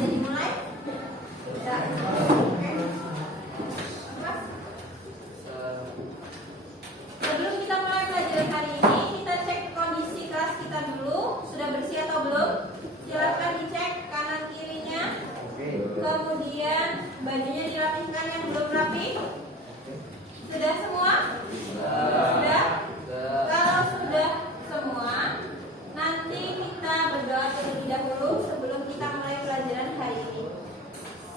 Bisa dimulai? Bisa. Oke. Sebelum kita mulai pelajaran hari ini, kita cek kondisi kelas kita dulu. Sudah bersih atau belum? Silakan dicek kanan kirinya. Kemudian bajunya dirapihkan yang belum rapi. Sudah semua? Sudah? Kalau sudah semua, nanti kita berdoa terlebih dahulu sebelum kita mulai pelajaran hari ini.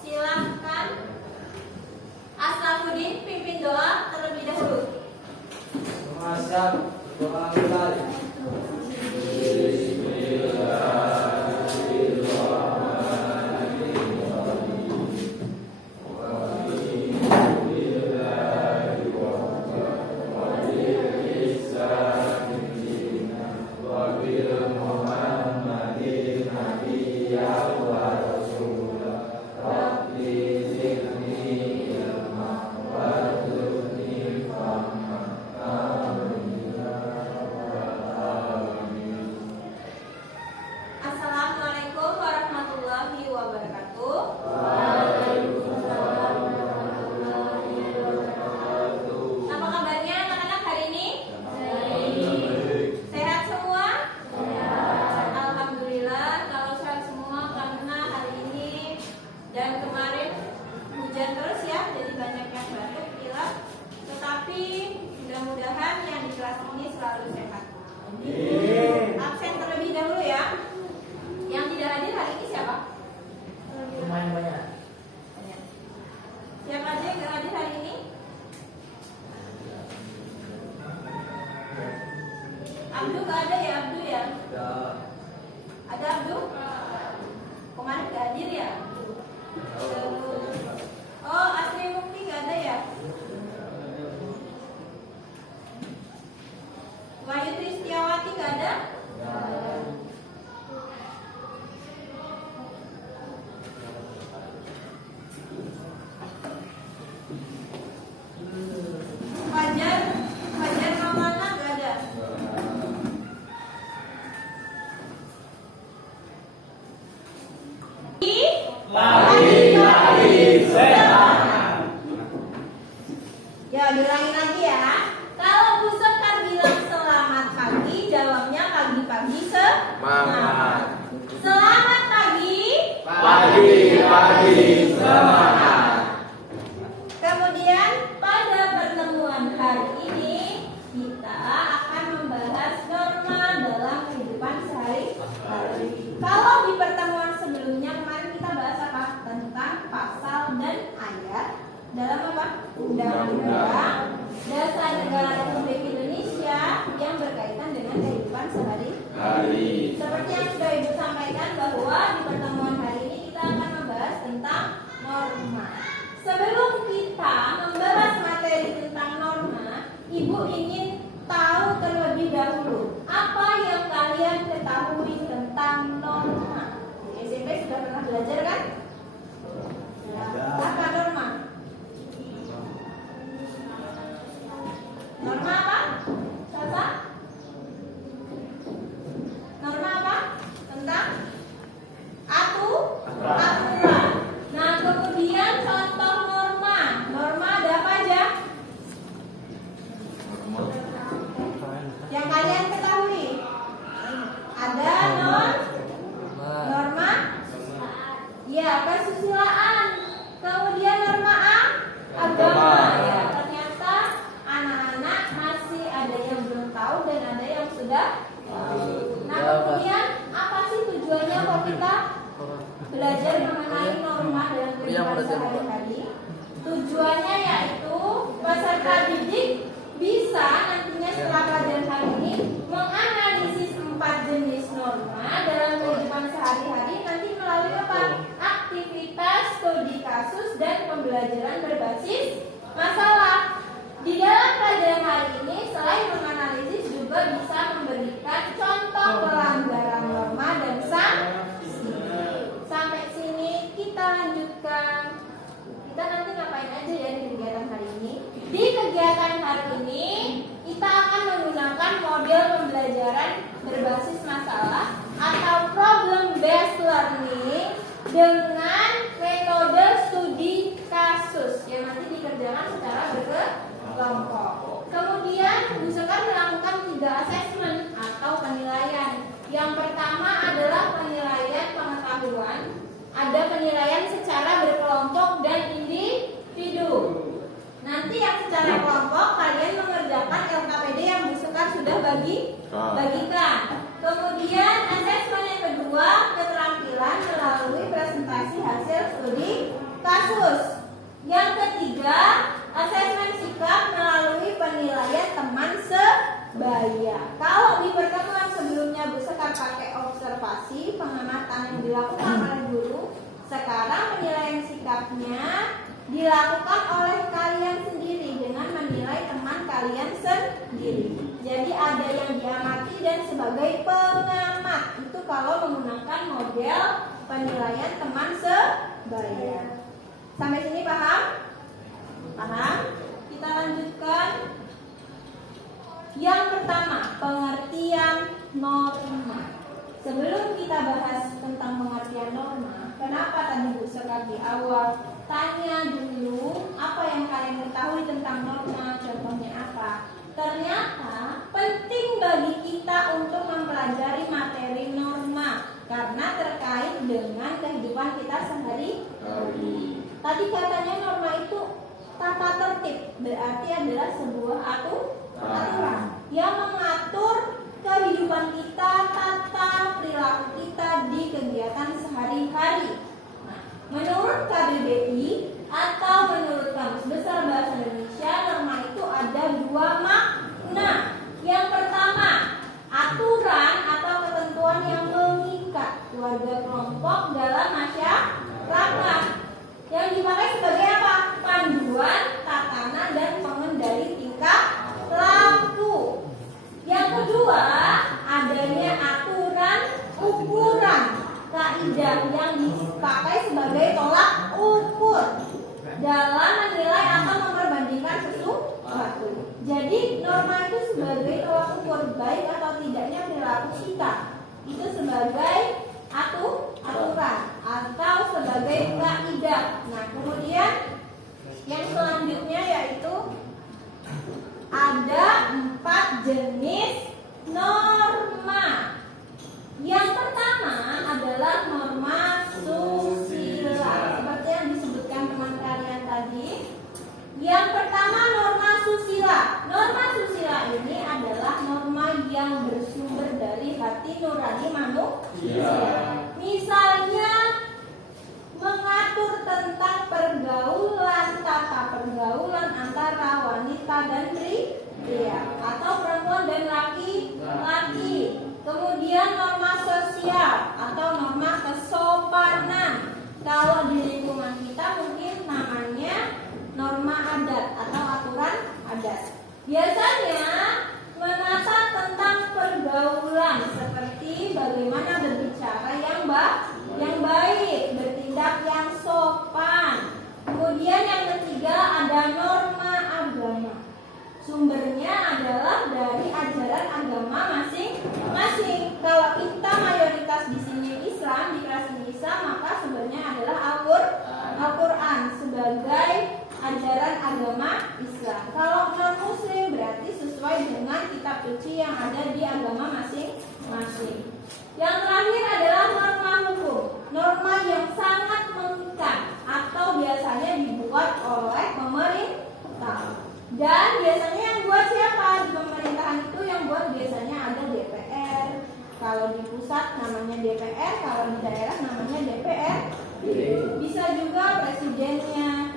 Silakan Aslamuddin pimpin doa terlebih dahulu. Masak doa kembali. Assalamualaikum warahmatullahi wabarakatuh. Apa kabarnya anak-anak hari ini? Sehat semua? Alhamdulillah kalau sehat semua, karena hari ini dan kemarin hujan terus ya, jadi banyak yang batuk, pilek. Tetapi mudah-mudahan yang di kelas ini selalu sehat. Absen terlebih dahulu ya. Yang tidak hadir hari ini siapa? Lumayan banyak. Siapa aja yang tidak hadir hari ini? Abdu gak ada ya, Abdu ya? Ada Abdu? Kemarin gak hadir ya? Oh, Asri Mukti gak ada ya? Wahyu Tristiawati gak ada? Fajar Maulana gak ada? Pagi sehat. Ya, diulangi lagi ya. Kalau Bu Sekar bilang selamat pagi, jawabnya pagi-pagi semangat. Selamat pagi. Pagi semangat. Kemudian pada pertemuan hari ini kita akan membahas norma dalam kehidupan sehari-hari. Kalau di pertemuan sebelumnya kemarin kita bahas apa? Tentang pasal dan ayat dalam apa? Undang-Undang Dasar Negara Republik Indonesia yang berkaitan dengan kehidupan sehari-hari. Seperti yang sudah Ibu sampaikan bahwa di pertemuan hari ini kita akan membahas tentang norma. Sebelum kita membahas materi tentang norma, Ibu ingin tahu terlebih dahulu apa yang kalian ketahui tentang norma. Di SMP sudah pernah belajar kan? Apa norma? Norma apa? Siapa? Norma apa? Tentang aturan. Nah, kemudian contoh norma. Norma ada apa aja? Yang kalian ketahui? Ada norma? Ya, kesusilaan. Kemudian norma agama. Ya, ternyata anak-anak masih ada yang belum tahu dan ada yang sudah tahu. Nah, kemudian apa sih tujuannya kalau kita belajar mengenai norma dalam kehidupan sehari-hari? Tujuannya yaitu peserta didik bisa nantinya setelah pelajaran hari ini menganalisis 4 jenis norma dalam kehidupan sehari-hari nanti melalui apa? Aktivitas, studi kasus, dan pembelajaran berbasis masalah. Di dalam pelajaran hari ini selain menganalisis juga bisa memberikan contoh pelanggaran norma dan sanksi. Sampai sini kita lanjutkan. Kita nanti ngapain aja ya di kegiatan hari ini? Di kegiatan hari ini kita akan menggunakan model pembelajaran berbasis masalah atau problem based learning dengan metode studi kasus yang nanti dikerjakan secara berkelompok. Kemudian Bu Sekar melakukan 3 asesmen atau penilaian. Yang pertama adalah penilaian pengetahuan, ada penilaian secara berkelompok dan individu. Nanti yang secara kelompok kalian mengerjakan LKPD yang Bu Sekar sudah bagikan. Kemudian asesmen yang kedua, keterampilan melalui presentasi hasil studi kasus. Yang ketiga, asesmen sikap melalui penilaian teman sebaya. Kalau di pertemuan sebelumnya Bu Sekar pakai observasi, pengamatan yang dilakukan oleh guru, sekarang penilaian sikapnya dilakukan oleh kalian sendiri dengan menilai teman kalian sendiri. Jadi ada yang diamati dan sebagai pengamat. Itu kalau menggunakan model penilaian teman sebaya. Sampai sini paham? Paham? Kita lanjutkan. Yang pertama, pengertian norma. Sebelum kita bahas tentang pengertian norma, kenapa tadi Bu Sekar di awal tanya dulu apa yang kalian ketahui tentang norma, contohnya apa? Ternyata penting bagi kita untuk mempelajari materi norma karena terkait dengan kehidupan kita sehari-hari. Tadi katanya norma itu tata tertib, berarti adalah sebuah aturan yang mengatur kehidupan kita, tata perilaku kita di kegiatan sehari-hari. Nah, menurut KBBI atau menurut Kamus Besar Bahasa Indonesia, norma itu ada 2 makna. Yang pertama, aturan atau ketentuan yang mengikat keluarga kelompok dalam masyarakat. Yang dipakai sebagai apa? Panduan, tatanan, dan pengendali tingkah laku. Yang kedua, adanya aturan ukuran, kaidah yang dipakai sebagai tolak ukur dalam menilai atau memperbandingkan sesuatu. Jadi norma itu sebagai tolak ukur baik atau tidaknya perilaku kita. Itu sebagai aturan atau sebagai kaidah. Nah, kemudian yang selanjutnya yaitu ada 4 jenis norma. Yang pertama adalah norma susila, seperti yang disebutkan teman kalian tadi. Yang pertama norma susila. Norma susila ini adalah norma yang bersumber dari hati nurani manusia. Misalnya mengatur tentang pergaulan, tata pergaulan antara wanita dan pria atau perempuan dan laki-laki. Kemudian norma sosial atau norma kesopanan. Kalau di lingkungan kita mungkin namanya norma adat atau aturan adat. Biasanya menata tentang pergaulan seperti bagaimana berbicara yang baik, bertindak yang sopan. Kemudian yang ketiga ada norma agama. Sumbernya adalah dari ajaran agama masing-masing. Kalau kita mayoritas di sini Islam, di kelas ini Islam, maka sumbernya adalah Al-Quran sebagai ajaran agama Islam. Kalau non Muslim berarti sesuai dengan kitab suci yang ada di agama masing-masing. Yang terakhir adalah norma hukum, norma yang sangat mengikat atau biasanya dibuat oleh pemerintah. Dan biasanya yang buat siapa? Di pemerintahan itu yang buat biasanya ada DPR. Kalau di pusat namanya DPR, kalau di daerah namanya DPR. Bisa juga presidennya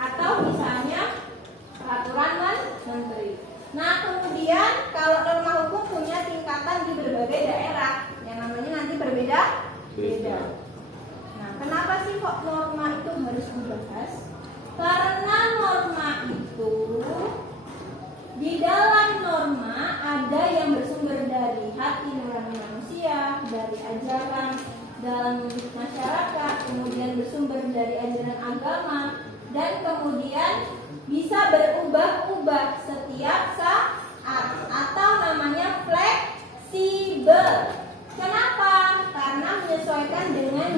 atau misalnya peraturan menteri. Nah, kemudian kalau norma hukum punya tingkatan di berbagai daerah yang namanya nanti berbeda-beda. Nah, kenapa sih kok norma itu harus dibahas? Karena norma itu di dalam norma ada yang bersumber dari hati nurani manusia, dari ajaran dalam masyarakat, kemudian bersumber dari ajaran agama, dan kemudian bisa berubah-ubah setiap saat atau namanya fleksibel. Kenapa? Karena menyesuaikan dengan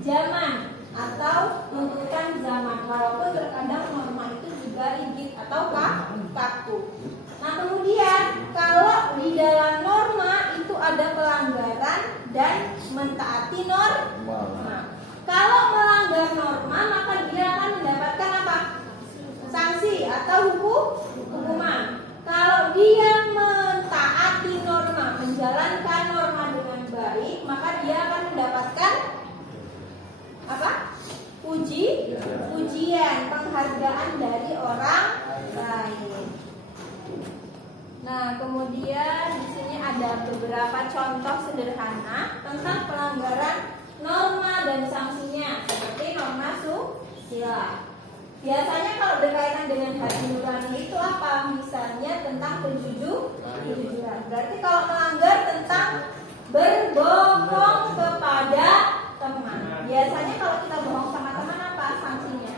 zaman atau tuntutan zaman. Walaupun terkadang norma itu juga rigid atau kaku. Nah, kemudian kalau di dalam norma itu ada pelanggaran dan mentaati norma. Kalau melanggar norma maka dia akan mendapatkan apa? Sanksi atau hukuman. Kalau dia mentaati norma, menjalankan norma dengan baik, maka dia akan mendapatkan apa? Pujian, penghargaan dari orang lain. Nah, kemudian di sini ada beberapa contoh sederhana tentang pelanggaran norma dan sanksinya, seperti norma susila. Biasanya kalau berkaitan dengan hati nurani itu apa? Misalnya tentang kejujuran. Berarti kalau melanggar tentang berbohong kepada teman. Biasanya kalau kita bohong sama teman apa sanksinya?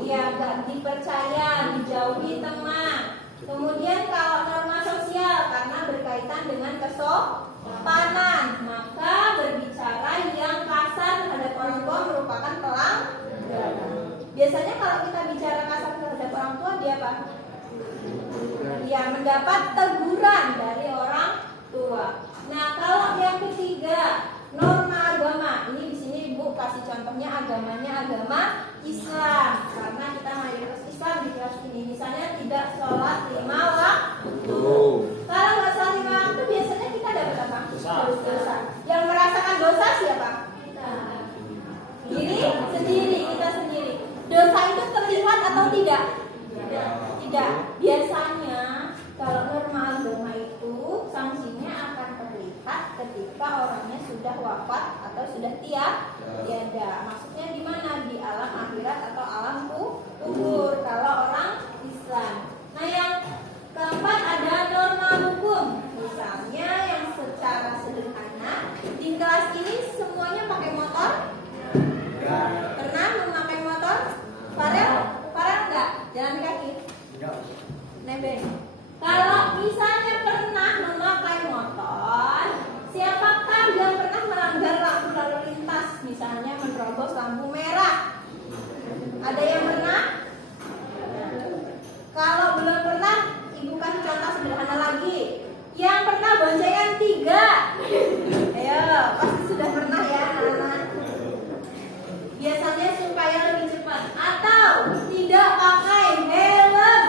Iya, gak dipercaya, dijauhi teman. Kemudian kalau norma sosial karena berkaitan dengan kesopanan, maka berbicara yang kasar terhadap orang tua merupakan pelanggaran. Biasanya kalau kita bicara kasar terhadap orang tua, dia apa? Ya, mendapat teguran dari orang tua. Nah, kalau yang ketiga, norma agama. Ini di sini Ibu kasih contohnya agamanya agama Islam, karena kita mayoritas Islam di kelas ini. Misalnya tidak sholat 5 waktu. Kalau nggak sholat 5 waktu, biasanya kita dapat apa? Dosa. Yang merasakan dosa siapa? Sendiri, kita sendiri. Dosa itu terlihat atau tidak? Tidak. Biasanya kalau norma agama itu sanksinya akan terlihat ketika orangnya sudah wafat atau sudah tiada. Maksudnya di mana? Di alam akhirat atau alam kubur kalau orang Islam. Nah, yang keempat ada norma hukum. Misalnya yang secara sederhana, di kelas ini semuanya pakai motor? Pernah memakai motor? Farel enggak? Jalan kaki? Nebeng. Kalau misalnya pernah memakai motor, siapakah yang pernah melanggar lampu lalu lintas? Misalnya menerobos lampu merah. Ada yang pernah? Kalau belum pernah, Ibu kasih contoh sederhana lagi. Yang pernah boncengan 3. Ayo, pasti sudah pernah ya anak-anak. Biasanya supaya lebih cepat atau tidak pakai helm.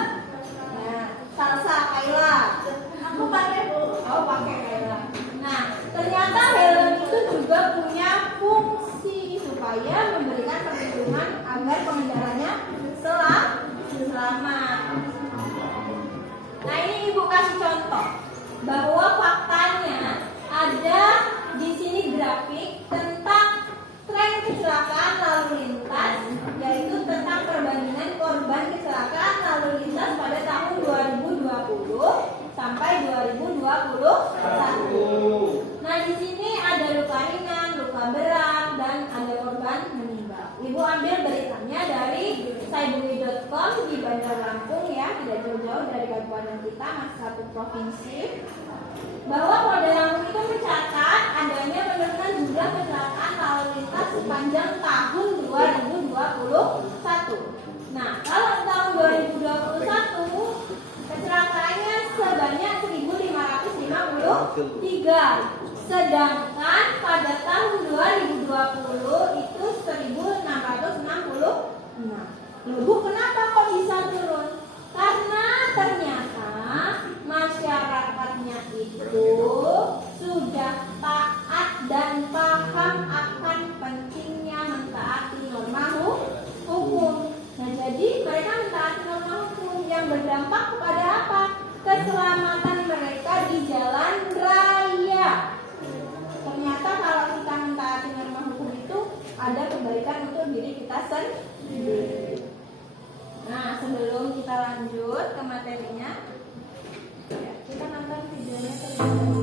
Nah, salsa Kaila. Aku pakai Bu. Oh, pakai Kaila. Nah, ternyata helm itu juga punya fungsi supaya memberikan perlindungan agar pengendaranya selamat. Nah, ini Ibu kasih contoh bahwa faktanya ada di sini grafik tentang tren kecelakaan lalu lintas, yaitu tentang perbandingan korban kecelakaan lalu lintas pada tahun 2020 sampai 2021. Nah, di sini ada luka ringan, luka berat, dan ada korban meninggal. Ibu ambil beritanya dari saibumi.com di Bandar Lampung ya, tidak jauh-jauh dari kabupaten kita, masih satu provinsi. Bahwa Polda Lampung itu mencatat adanya penurunan jumlah kecelakaan lalu lintas sepanjang tahun 2021. Nah, kalau tahun 2021 kecelakaannya sebanyak 1.553. Sedangkan pada tahun 2020 itu 1.666. Loh Bu, kenapa kok bisa turun? Karena ternyata masyarakatnya itu sudah taat dan paham akan pentingnya mentaati norma hukum. Nah, jadi mereka mentaati norma hukum yang berdampak kepada apa? Keselamatan mereka di jalan raya. Ternyata kalau kita mentaati norma hukum itu ada kebaikan untuk diri kita sendiri. Nah, sebelum kita lanjut ke materinya, kita nonton videonya terlebih dahulu.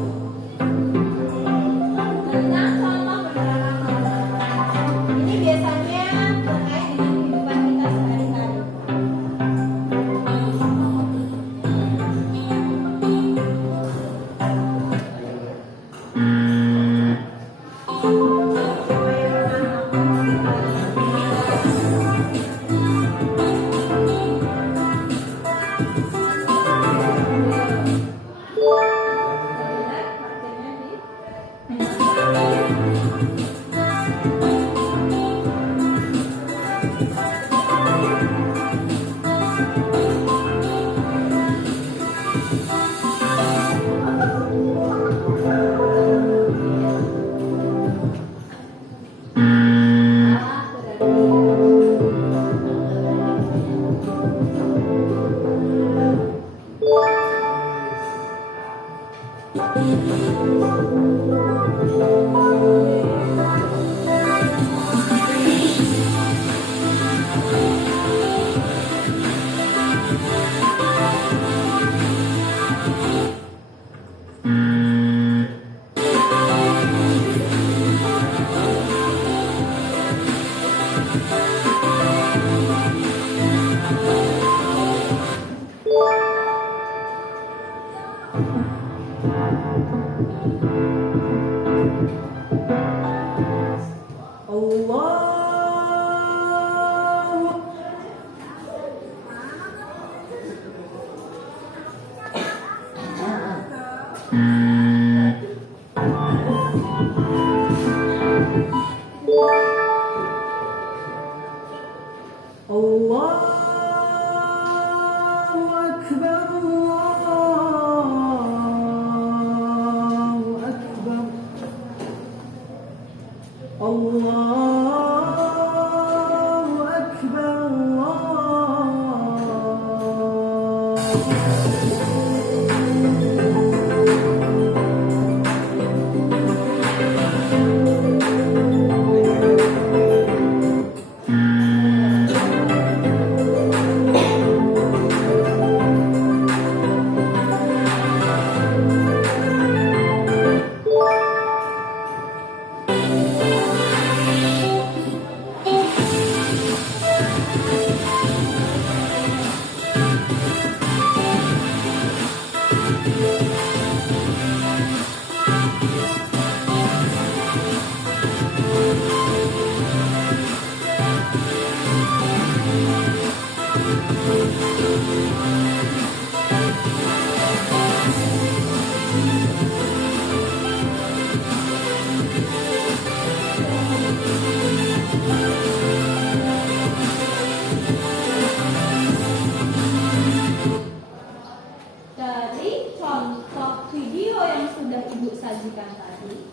Dari contoh video yang sudah Ibu sajikan tadi,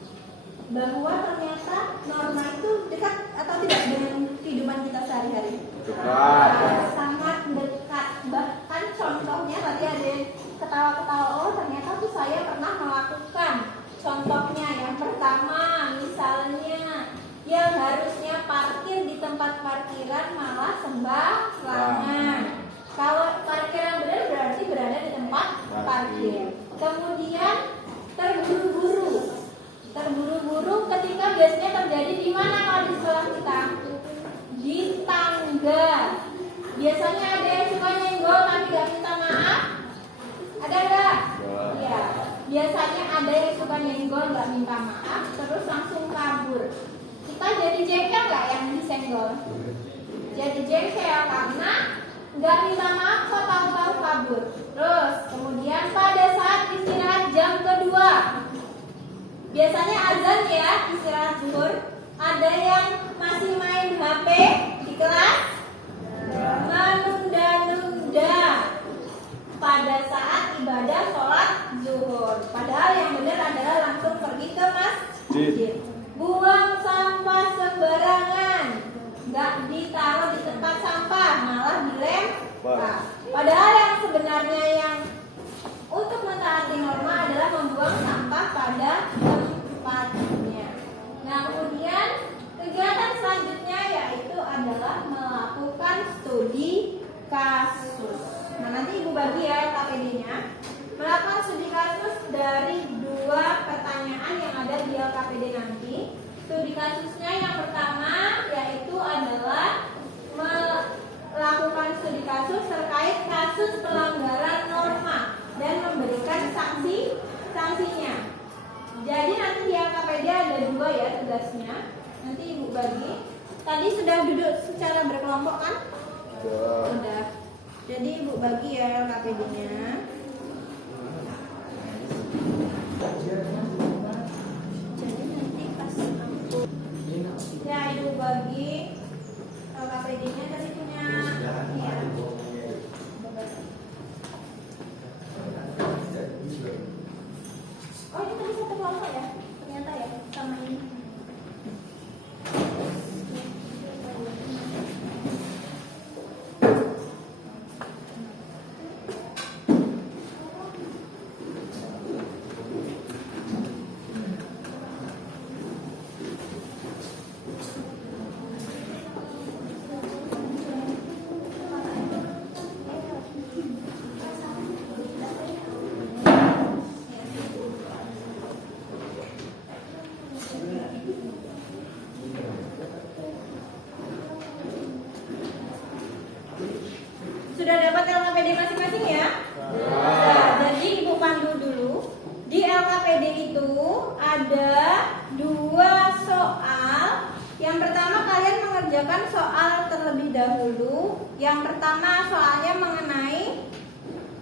bahwa ternyata norma itu dekat atau tidak dengan kehidupan kita sehari-hari? Dekat. Sangat dekat. Bahkan contohnya tadi ada yang ketawa-ketawa, oh ternyata tuh saya pernah melakukan. Contohnya yang pertama, misalnya yang harusnya parkir di tempat parkiran malah sembarangan. Kalau parkir yang benar berarti berada di tempat parkir. Kemudian terburu-buru. Terburu-buru ketika biasanya terjadi di mana kalau di sekolah kita? Di tangga. Biasanya ada yang suka nyenggol tapi gak minta maaf. Ada nggak? Iya. Biasanya ada yang suka nyenggol gak minta maaf terus langsung kabur. Kita jadi jengkel nggak yang disenggol? Jadi jengkel karena nggak minta maaf kok tahu-tahu kabur. Terus kemudian pada saat istirahat jam kedua, biasanya azan ya istirahat zuhur, ada yang masih main HP di kelas, menunda-nunda pada saat ibadah sholat zuhur. Padahal yang benar adalah langsung pergi ke masjid. Buang sampah sembarangan, nggak ditaruh di tempat sampah, malah dilempar. Padahal yang sebenarnya yang untuk mentaati norma adalah membuang sampah pada tempatnya. Nah kemudian kegiatan selanjutnya yaitu adalah melakukan studi kasus. Nah nanti Ibu bagi ya LKPD-nya. Melakukan studi kasus dari 2 pertanyaan yang ada di LKPD nanti. Studi kasusnya yang pertama yaitu adalah melakukan studi kasus terkait kasus pelanggaran norma dan memberikan sanksinya. Jadi nanti di LKPD ada 2 ya tugasnya. Nanti Ibu bagi. Tadi sudah duduk secara berkelompok kan? Sudah. Jadi Ibu bagi ya LKPD-nya. Jadi nanti pas aku ya Ibu bagi LKPD-nya tadi punya ya. Oh ini tadi satu kelompok ya? Ternyata ya sama ini. LKPD itu ada 2 soal. Yang pertama kalian mengerjakan soal terlebih dahulu. Yang pertama soalnya mengenai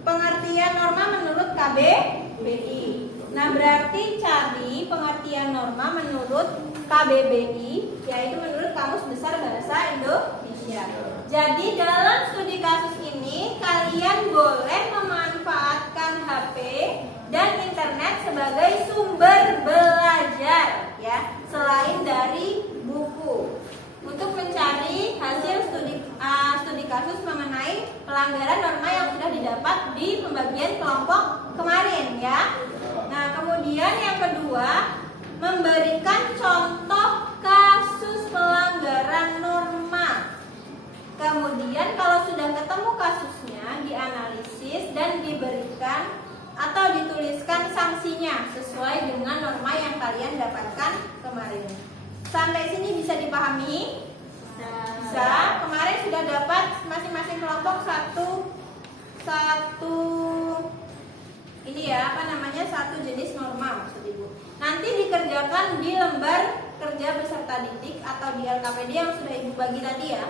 pengertian norma menurut KBBI. Nah, berarti cari pengertian norma menurut KBBI, yaitu menurut Kamus Besar Bahasa Indonesia. Jadi dalam studi kasus ini kalian boleh memanfaatkan HP dan internet sebagai sumber belajar, ya, selain dari buku, untuk mencari hasil studi kasus mengenai pelanggaran norma yang sudah didapat di pembagian kelompok kemarin, ya. Nah, kemudian yang kedua, memberikan contoh kasus pelanggaran norma. Kemudian kalau sudah ketemu kasusnya, dianalisis dan diberikan atau dituliskan sanksinya sesuai dengan norma yang kalian dapatkan kemarin. Sampai sini bisa dipahami? Bisa. Kemarin sudah dapat masing-masing kelompok satu ini ya, satu jenis norma maksud Ibu. Nanti dikerjakan di lembar kerja beserta didik atau di LKPD yang sudah Ibu bagi tadi ya.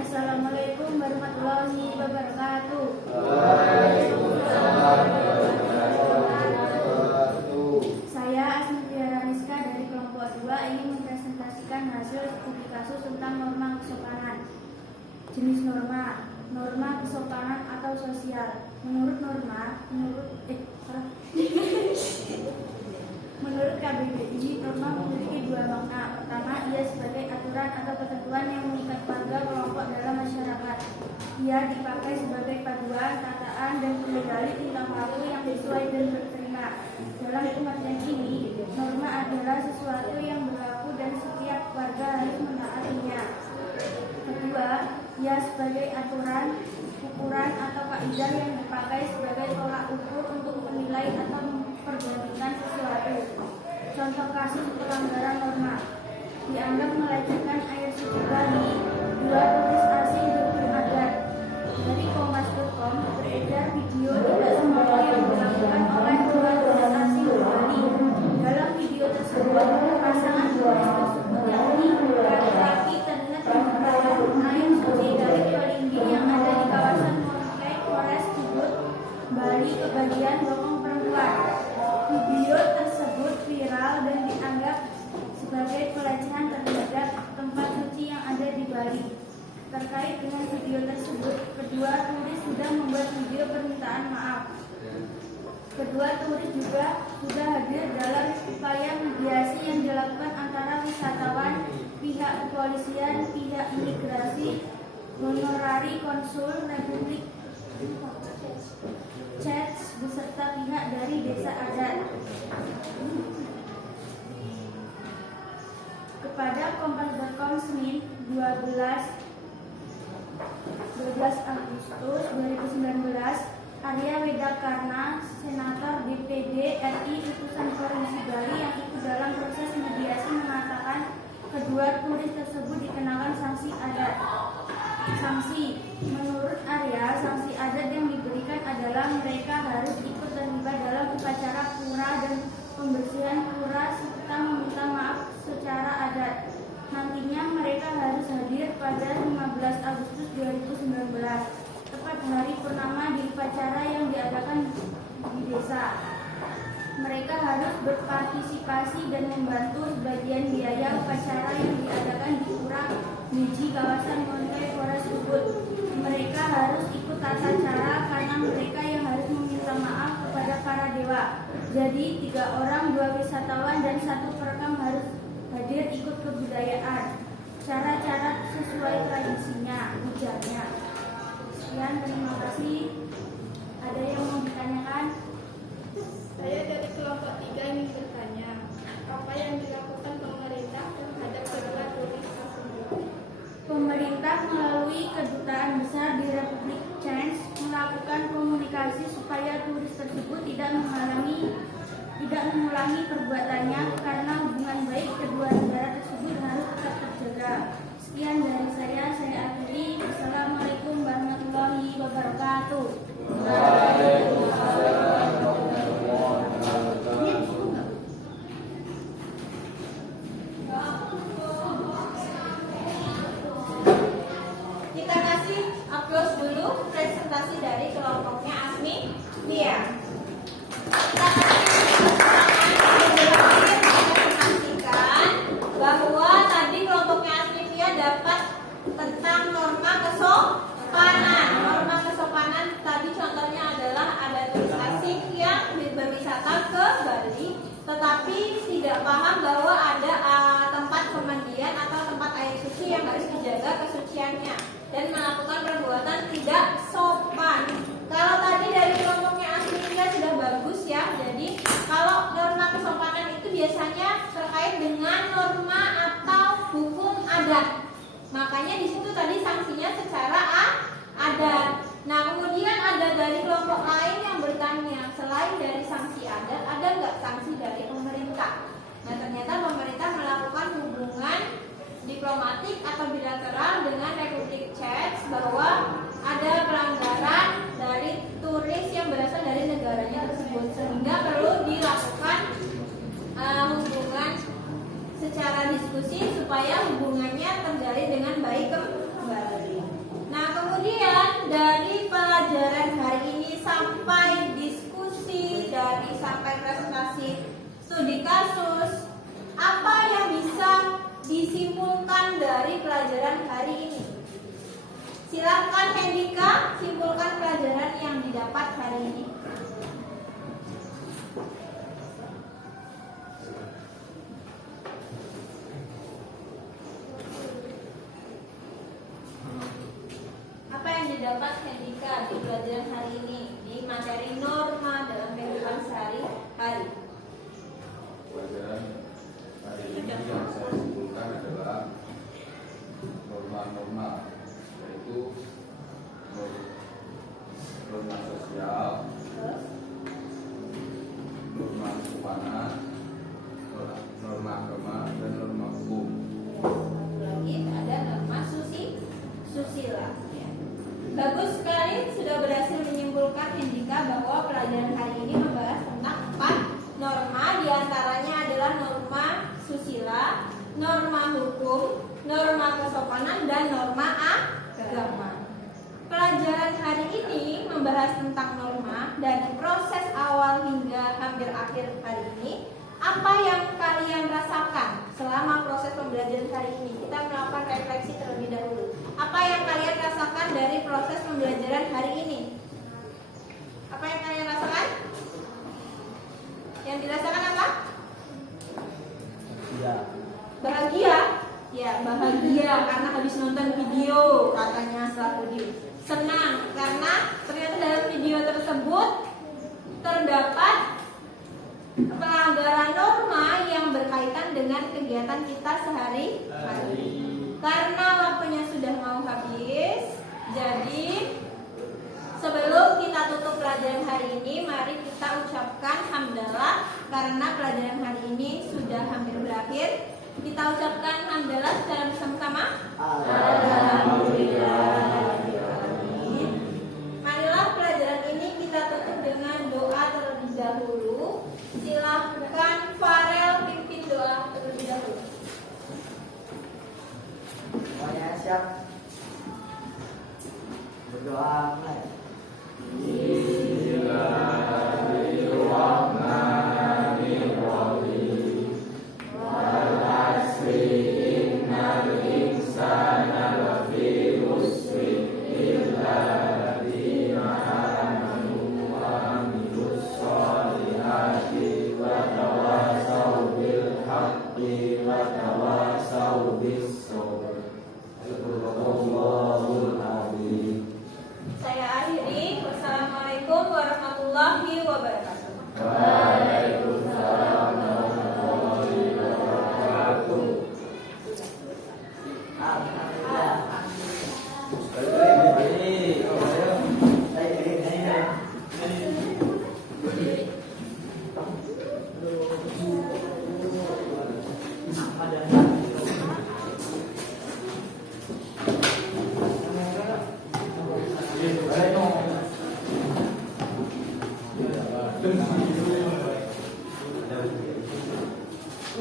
Assalamualaikum warahmatullahi wabarakatuh. Saya Asmiya Raniska dari kelompok 2 ingin mempresentasikan hasil studi kasus tentang norma kesopanan. Jenis norma, norma kesopanan atau sosial. Menurut KBBI, norma memiliki 2 makna. Pertama, ia sebagai aturan atau ketentuan yang mengikat warga kelompok dalam masyarakat. Ia dipakai sebagai paduan, tataan, dan pengendali tingkah laku yang sesuai dan berterima lainnya. Dalam pengertian ini, norma adalah sesuatu yang berlaku dan setiap warga harus menaatinya. Kedua, ia sebagai aturan, ukuran atau kaidah yang dipakai sebagai tolak ukur untuk menilai atau memperbandingkan sesuatu. Contoh kasus pelanggaran norma: dianggap melecehkan air suci Bali, 2 turis asing berhukum adat. Dari kompas.com beredar video tidak sembako yang dilakukan oleh 2 turis asing di Bali. Dalam video tersebut, pasangan turis tersebut yakni laki-laki terlihat membawa air suci dari pelinggi yang ada di kawasan Montai Forest Ubud, Bali ke bagian bokong perempuan. Video tersebut viral dan dianggap sebagai pelecehan terhadap tempat suci yang ada di Bali. Terkait dengan video tersebut, kedua turis sudah membuat video permintaan maaf. Kedua turis juga sudah hadir dalam upaya mediasi yang dilakukan antara wisatawan, pihak kepolisian, pihak imigrasi, honorari konsul Republik Czech beserta pihak dari desa adat. Kepada Kompas.com Senin 12 Agustus 2019, Arya Wedakarna, Senator DPD RI utusan Provinsi Bali yang ikut dalam proses mediasi, mengatakan kedua turis tersebut dikenakan sanksi adat. Menurut Arya, sanksi adat yang diberikan adalah mereka harus ikut terlibat dalam upacara pura dan pembersihan pura serta meminta maaf secara adat. Nantinya mereka harus hadir pada 15 Agustus 2019, tepat hari purnama di upacara yang diadakan di desa. Mereka harus berpartisipasi dan membantu sebagian biaya upacara yang diadakan di Pura Miji, kawasan Montai Forest Ubud. Mereka harus ikut tata cara karena mereka yang harus meminta maaf kepada para dewa. Jadi 3 orang, 2 wisatawan dan 1 perekam harus hadir ikut kebudayaan. Cara-cara sesuai tradisinya, ujarnya. Sekian, terima kasih. Ada yang mau ditanyakan? Saya dari kelompok 3 ingin bertanya, apa yang dilakukan pemerintah terhadap kedua turis tersebut? Pemerintah melalui Kedutaan Besar di Republik Czech melakukan komunikasi supaya turis tersebut tidak mengulangi perbuatannya karena hubungan baik kedua negara tersebut harus tetap terjaga. Sekian dari saya akhiri. Assalamualaikum warahmatullahi wabarakatuh. Kita kasih aplaus dulu presentasi dari kelompoknya Asmi Lia. Kita kasih bahwa tadi kelompoknya Asmi Lia dapat tentang norma kesopanan. Norma kesopanan tadi contohnya adalah ada turis asing yang berwisata ke Bali, tetapi tidak paham bahwa ada tempat pemandian atau tempat air suci yang harus dijaga kesuciannya dan melakukan perbuatan tidak sopan. Kalau tadi dari kelompoknya Asmilia sudah bagus ya. Jadi kalau norma kesopanan itu biasanya terkait dengan norma atau hukum adat. Makanya di situ tadi sanksinya secara adat. Nah, kemudian ada dari kelompok lain yang bertanya, selain dari sanksi adat, ada nggak sanksi dari pemerintah? Nah, ternyata pemerintah melakukan hubungan diplomatik atau bilateral dengan Republik Czech bahwa ada pelanggaran dari turis yang berasal dari negaranya tersebut, sehingga perlu dilakukan hubungan secara diskusi supaya hubungannya terjalin dengan baik kembali. Nah, kemudian dari pelajaran hari ini sampai diskusi, sampai presentasi studi kasus, apa yang bisa disimpulkan dari pelajaran hari ini? Silakan Hendika, simpulkan pelajaran yang didapat hari ini. Apa yang didapat Hendika di pelajaran hari ini di materi norma dalam kehidupan sehari-hari? norma kesopanan dan norma agama. Pelajaran hari ini membahas tentang norma dari proses awal hingga hampir akhir hari ini. Apa yang kalian rasakan selama proses pembelajaran hari ini? Kita melakukan refleksi terlebih dahulu. Apa yang kalian rasakan dari proses pembelajaran hari ini? Apa yang kalian rasakan? Yang dirasakan apa? Ya. Bahagia? Ya, bahagia karena habis nonton video, katanya Safudin. Senang karena ternyata dalam video tersebut terdapat pelanggaran norma yang berkaitan dengan kegiatan kita sehari-hari. Karena waktunya sudah mau habis, jadi sebelum kita tutup pelajaran hari ini, mari kita ucapkan hamdalah karena pelajaran hari ini sudah hampir berakhir. Kita ucapkan hamdalah secara bersama-sama. Alhamdulillah. Marilah pelajaran ini kita tutup dengan doa terlebih dahulu. Silahkan Farel pimpin doa terlebih dahulu. Semuanya siap. Berdoa mulai. Saya akhiri. Wassalamualaikum warahmatullahi wabarakatuh. Thank you.